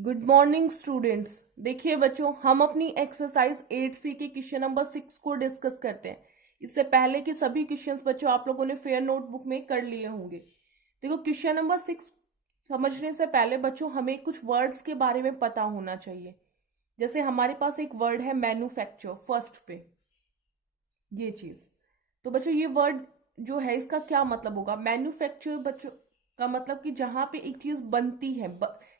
Good morning students. देखिए बच्चों, हम अपनी एक्सरसाइज 8C के क्वेश्चन नंबर 6 को डिस्कस करते हैं। इससे पहले कि सभी क्वेश्चंस बच्चों आप लोगों ने फेयर नोटबुक में कर लिए होंगे। देखो, क्वेश्चन नंबर 6 समझने से पहले बच्चों हमें कुछ वर्ड्स के बारे में पता होना चाहिए। जैसे हमारे पास एक वर्ड है मैन्युफैक्चर, फर्स्ट पे ये चीज। तो बच्चों ये वर्ड जो है इसका क्या मतलब होगा? मैन्युफैक्चर बच्चों का मतलब कि जहां पे एक चीज बनती है,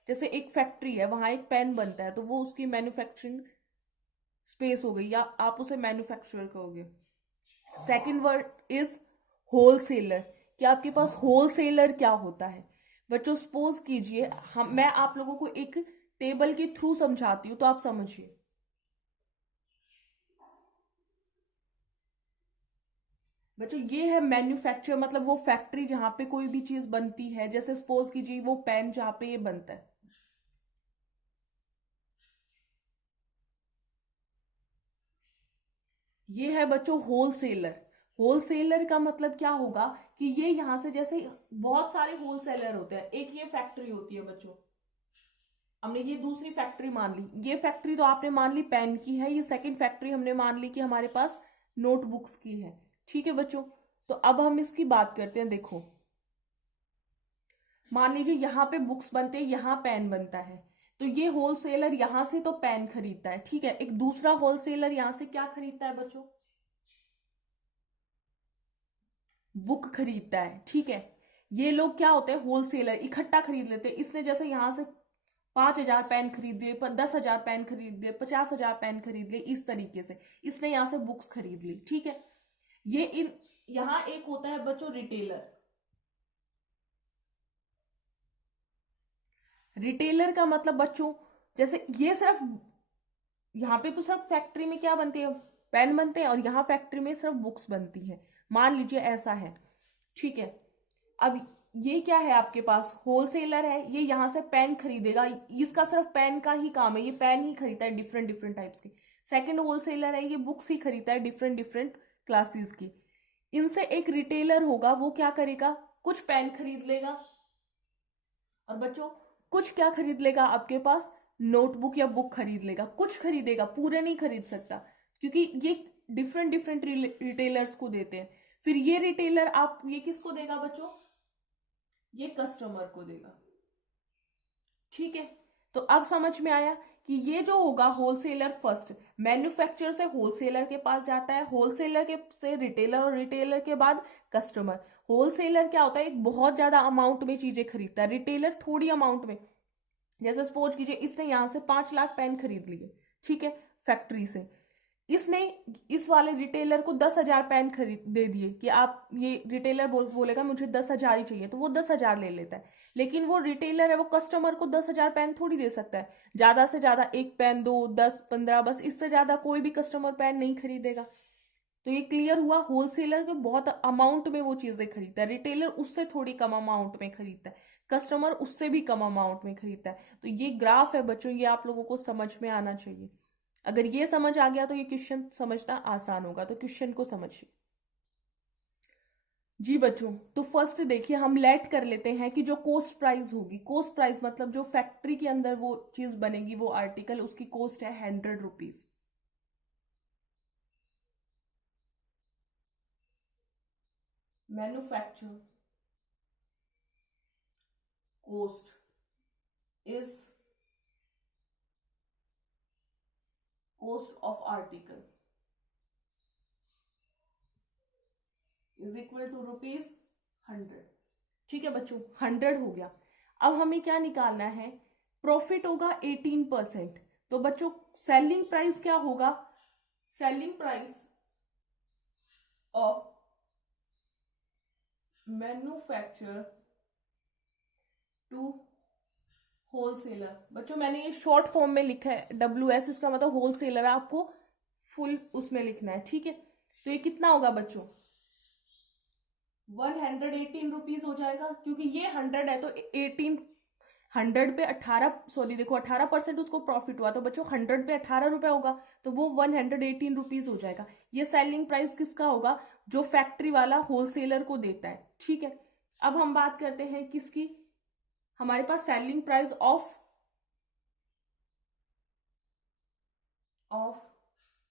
जैसे एक फैक्ट्री है, वहां एक पेन बनता है तो वो उसकी मैन्युफैक्चरिंग स्पेस हो गई, या आप उसे मैन्युफैक्चरर कहोगे। Second word is wholesaler. कि आपके पास होलसेलर क्या होता है? बच्चों सपोज कीजिए मैं आप लोगों को एक टेबल के थ्रू समझाती हूँ तो आप समझिए। बच्चों ये है मैन्युफैक्चर, मतलब वो फैक्ट्री जहां पे कोई भी चीज बनती है। जैसे सपोज कीजिए वो पेन जहां पे ये बनता है। ये है बच्चों होलसेलर। होलसेलर का मतलब क्या होगा कि ये यहां से, जैसे बहुत सारे होलसेलर होते हैं, एक ये फैक्ट्री होती है बच्चों। हमने ये दूसरी फैक्ट्री मान ली, ये फैक्ट्री तो आपने मान ली पेन की है, ये सेकंड फैक्ट्री हमने मान ली कि हमारे पास नोटबुक्स की है। ठीक है बच्चों, तो अब हम इसकी बात करते हैं। देखो, मान लीजिए यहाँ पे बुक्स बनते हैं, यहाँ पेन बनता है। तो ये होलसेलर यहाँ से तो पेन खरीदता है, ठीक है। एक दूसरा होलसेलर यहाँ से क्या खरीदता है बच्चों? बुक खरीदता है, ठीक है। ये लोग क्या होते हैं? होलसेलर, इकट्ठा खरीद लेते हैं। इसने जैसे यहाँ से 5,000 पेन खरीद लिए, 10,000 पेन खरीद लिए, 50,000 पेन खरीद लिए, इस तरीके से इसने यहाँ से बुक्स खरीद ली, ठीक है। ये इन यहाँ एक होता है बच्चों रिटेलर। रिटेलर का मतलब बच्चों, जैसे ये सिर्फ यहाँ पे तो सिर्फ फैक्ट्री में क्या बनती है? पेन बनते हैं, और यहाँ फैक्ट्री में सिर्फ बुक्स बनती है। मान लीजिए ऐसा है, ठीक है। अब ये क्या है? आपके पास होलसेलर है, ये यहाँ से पेन खरीदेगा, इसका सिर्फ पेन का ही काम है, ये पेन ही खरीदता है डिफरेंट डिफरेंट टाइप्स के। सेकंड होलसेलर है, ये बुक्स ही खरीदता है डिफरेंट डिफरेंट क्लासेस की। इनसे एक रिटेलर होगा, वो क्या करेगा? कुछ पेन खरीद लेगा, और बच्चों कुछ क्या खरीद लेगा? आपके पास नोटबुक या बुक खरीद लेगा। कुछ खरीदेगा, पूरे नहीं खरीद सकता, क्योंकि ये डिफरेंट डिफरेंट रिटेलर्स को देते हैं। फिर ये रिटेलर आप ये किसको देगा बच्चों? ये कस्टमर को देगा, ठीक है। तो अब समझ में आया कि ये जो होगा होलसेलर, फर्स्ट मैन्युफैक्चरर से होलसेलर के पास जाता है, होलसेलर के से रिटेलर, और रिटेलर के बाद कस्टमर। होलसेलर क्या होता है? एक बहुत ज्यादा अमाउंट में चीजें खरीदता है, रिटेलर थोड़ी अमाउंट में। जैसे सपोज कीजिए इसने यहां से 5 लाख पेन खरीद लिए, ठीक है, फैक्ट्री से। इसने इस वाले रिटेलर को 10,000 पेन खरीद दे दिए कि आप, ये रिटेलर बोलेगा मुझे 10,000 ही चाहिए, तो वो 10,000 ले लेता है। लेकिन वो रिटेलर है, वो कस्टमर को 10,000 पेन थोड़ी दे सकता है। ज्यादा से ज्यादा एक पेन, दो, 10, 15, बस इससे ज्यादा कोई भी कस्टमर पेन नहीं खरीदेगा। तो ये क्लियर हुआ, होलसेलर के बहुत अमाउंट में वो चीजें खरीदता है, रिटेलर उससे थोड़ी कम अमाउंट में खरीदता है, कस्टमर उससे भी कम अमाउंट में खरीदता है। तो ये ग्राफ है बच्चों, ये आप लोगों को समझ में आना चाहिए। अगर ये समझ आ गया तो ये क्वेश्चन समझना आसान होगा। तो क्वेश्चन को समझिए जी बच्चों। तो फर्स्ट देखिए, हम लेट कर लेते हैं कि जो कॉस्ट प्राइस होगी, कॉस्ट प्राइस मतलब जो फैक्ट्री के अंदर वो चीज बनेगी, वो आर्टिकल, उसकी कॉस्ट है 100 rupees. Manufacture cost is cost of article is equal to ₹100। ठीक है बच्चों, 100 हो गया। अब हमें क्या निकालना है? प्रॉफिट होगा 18%। तो बच्चों सेलिंग प्राइस क्या होगा? Selling price of manufacture to wholesaler. बच्चों मैंने ये शॉर्ट फॉर्म में लिखा है, WS, इसका मतलब होलसेलर, आपको फुल उसमें लिखना है, ठीक है। तो ये कितना होगा बच्चों? 118 रुपीज हो जाएगा, क्योंकि ये 100 है तो 18, 100 पे 18, सॉरी देखो 18% उसको प्रॉफिट हुआ, तो बच्चों 100 पे 18 रुपए होगा, तो वो 118 रुपीज हो जाएगा। ये सेलिंग प्राइस किसका होगा? जो फैक्ट्री वाला होलसेलर को देता है, ठीक है। अब हम बात करते हैं किसकी? हमारे पास selling price of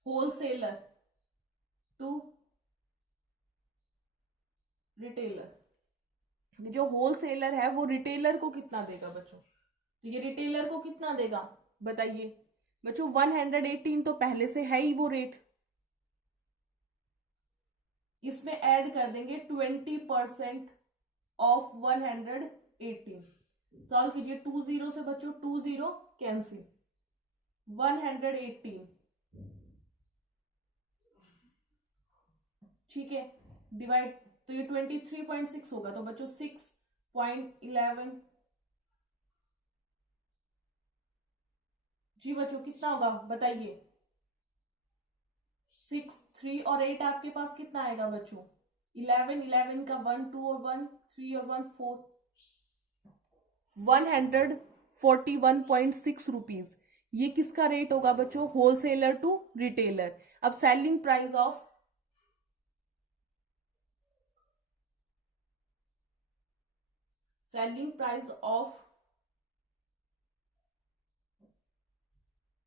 wholesaler to retailer, जो होलसेलर है वो रिटेलर को कितना देगा बच्चों? तो ये रिटेलर को कितना देगा बताइए बच्चों? 118 तो पहले से है ही वो रेट, इसमें ऐड कर देंगे 20% ऑफ 118। सॉल्व कीजिए, 20 से बच्चों 20 कैंसिल, 118 ठीक है, डिवाइड, तो ये 23.6 होगा, तो बच्चों 6.11 जी बच्चों कितना होगा बताइए? 6, 3 और 8 आपके पास कितना आएगा बच्चों? 11, 11 का 1, 2 और 1, 3 और 1, 4, 141.6 रुपीज। ये किसका रेट होगा बच्चों? Wholesaler to retailer. अब selling price of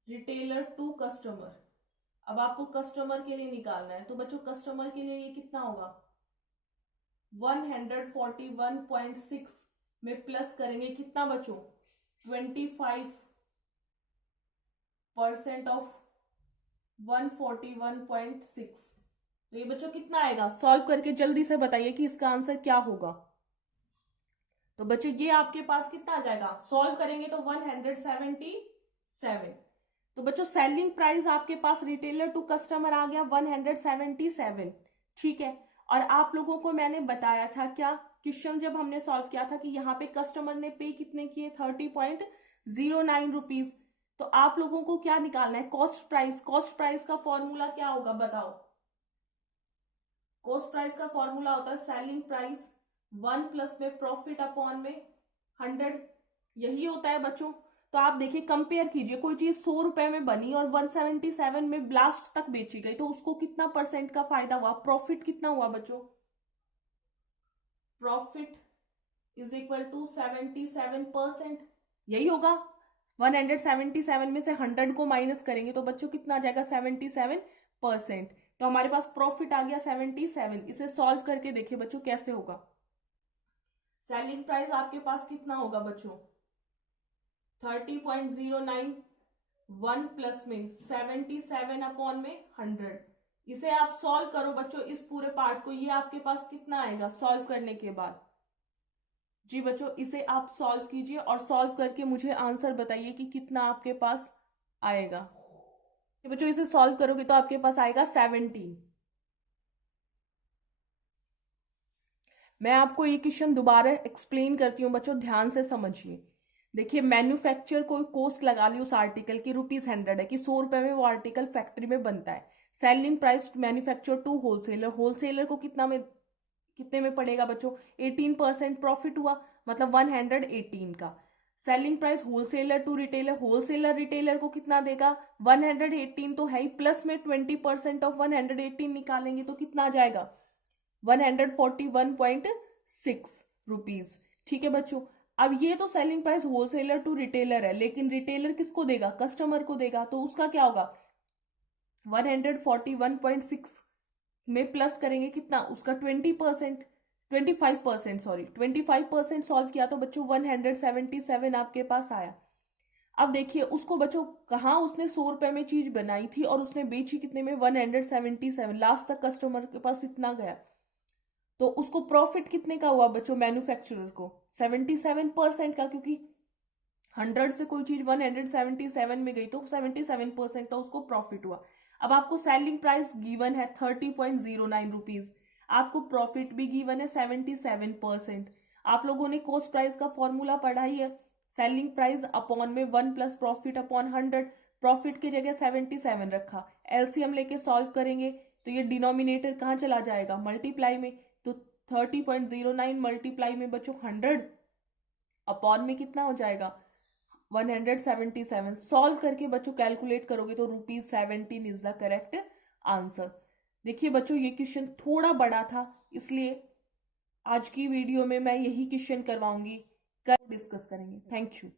retailer to customer. अब आपको कस्टमर के लिए निकालना है, तो बच्चों कस्टमर के लिए ये कितना होगा? 141.6 में प्लस करेंगे कितना बच्चों? 25% ऑफ 141.6। तो ये बच्चों कितना आएगा? सॉल्व करके जल्दी से बताइए कि इसका आंसर क्या होगा। तो बच्चों ये आपके पास कितना आ जाएगा? सॉल्व करेंगे तो 177। तो बच्चों सेलिंग प्राइस आपके पास रिटेलर टू कस्टमर आ गया 177, ठीक है। और आप लोगों को मैंने बताया था क्या, क्वेश्चन जब हमने सॉल्व किया था कि यहाँ पे कस्टमर ने पे कितने किए? 30.09 रुपीज। तो आप लोगों को क्या निकालना है? Cost price. कॉस्ट प्राइस का फॉर्मूला क्या होगा बताओ? कॉस्ट प्राइस का फॉर्मूला होता है सेलिंग प्राइस 1 प्लस में प्रॉफिट अपॉन में 100, यही होता है बच्चों। तो आप देखिए, कंपेयर कीजिए, कोई चीज 100 रुपए में बनी और 177 में ब्लास्ट तक बेची गई, तो उसको कितना परसेंट का फायदा हुआ? प्रॉफिट कितना हुआ बच्चों? प्रॉफिट इज इक्वल टू 77%, यही होगा। 177 में से 100 को माइनस करेंगे तो बच्चों कितना आ जाएगा? 77%। तो हमारे पास प्रॉफिट आ गया 77। इसे सॉल्व करके देखिए बच्चों कैसे होगा। सेलिंग प्राइस आपके पास कितना होगा बच्चों? 30.09, 1 प्लस में 77 अपॉन में 100। इसे आप सॉल्व करो बच्चों, इस पूरे पार्ट को। ये आपके पास कितना आएगा सॉल्व करने के बाद? जी बच्चों इसे आप सॉल्व कीजिए और सॉल्व करके मुझे आंसर बताइए कि कितना आपके पास आएगा। बच्चों इसे सॉल्व करोगे तो आपके पास आएगा 17। मैं आपको ये क्वेश्चन दोबारा एक्सप्लेन करती हूँ बच्चों, ध्यान से समझिए। देखिए, मैन्युफैक्चर कोई कॉस्ट लगा ली उस आर्टिकल की ₹100 है कि 100 रुपए में वो आर्टिकल फैक्ट्री में बनता है। Selling price manufacture to wholesaler, wholesaler को कितने में पड़ेगा बच्चों? 18% प्रॉफिट हुआ, मतलब 118 का। Selling price wholesaler to retailer, wholesaler retailer को कितना देगा? 118 तो है ही, प्लस में 20% ऑफ 118 निकालेंगे तो कितना आ जाएगा? 141.6 रुपीज, ठीक है बच्चों। अब ये तो selling price wholesaler to retailer है, लेकिन रिटेलर किसको देगा? कस्टमर को देगा, तो उसका क्या होगा? 141.6 में प्लस करेंगे कितना? उसका 20%, 25%, सॉरी 25% सॉल्व किया तो बच्चों 177 आपके पास आया। अब देखिए उसको बच्चों, कहाँ उसने 100 रुपए में चीज बनाई थी और उसने बेची कितने में? 177, लास्ट तक कस्टमर के पास इतना गया, तो उसको प्रॉफिट कितने का हुआ बच्चों? मैन्युफैक्चरर को 77% का, क्योंकि 100 से कोई चीज 177 में गई तो 77% का उसको प्रॉफिट हुआ। अब आपको सेलिंग प्राइस गिवन है 30.09 रुपीज, आपको प्रॉफिट भी गिवन है 77%। आप लोगों ने कॉस्ट प्राइस का फॉर्मूला पढ़ा ही है, सेलिंग प्राइस अपॉन में 1 प्लस प्रॉफिट अपॉन 100, प्रॉफिट की जगह 77 रखा, एलसीएम लेके सॉल्व करेंगे तो ये डिनोमिनेटर कहाँ चला जाएगा? मल्टीप्लाई में। तो 30.09 मल्टीप्लाई में बच्चों 100 अपॉन में कितना हो जाएगा? 177। सॉल्व करके बच्चों कैलकुलेट करोगे तो ₹17 इज द करेक्ट आंसर। देखिए बच्चों ये क्वेश्चन थोड़ा बड़ा था, इसलिए आज की वीडियो में मैं यही क्वेश्चन करवाऊंगी, कल डिस्कस करेंगे। Thank you.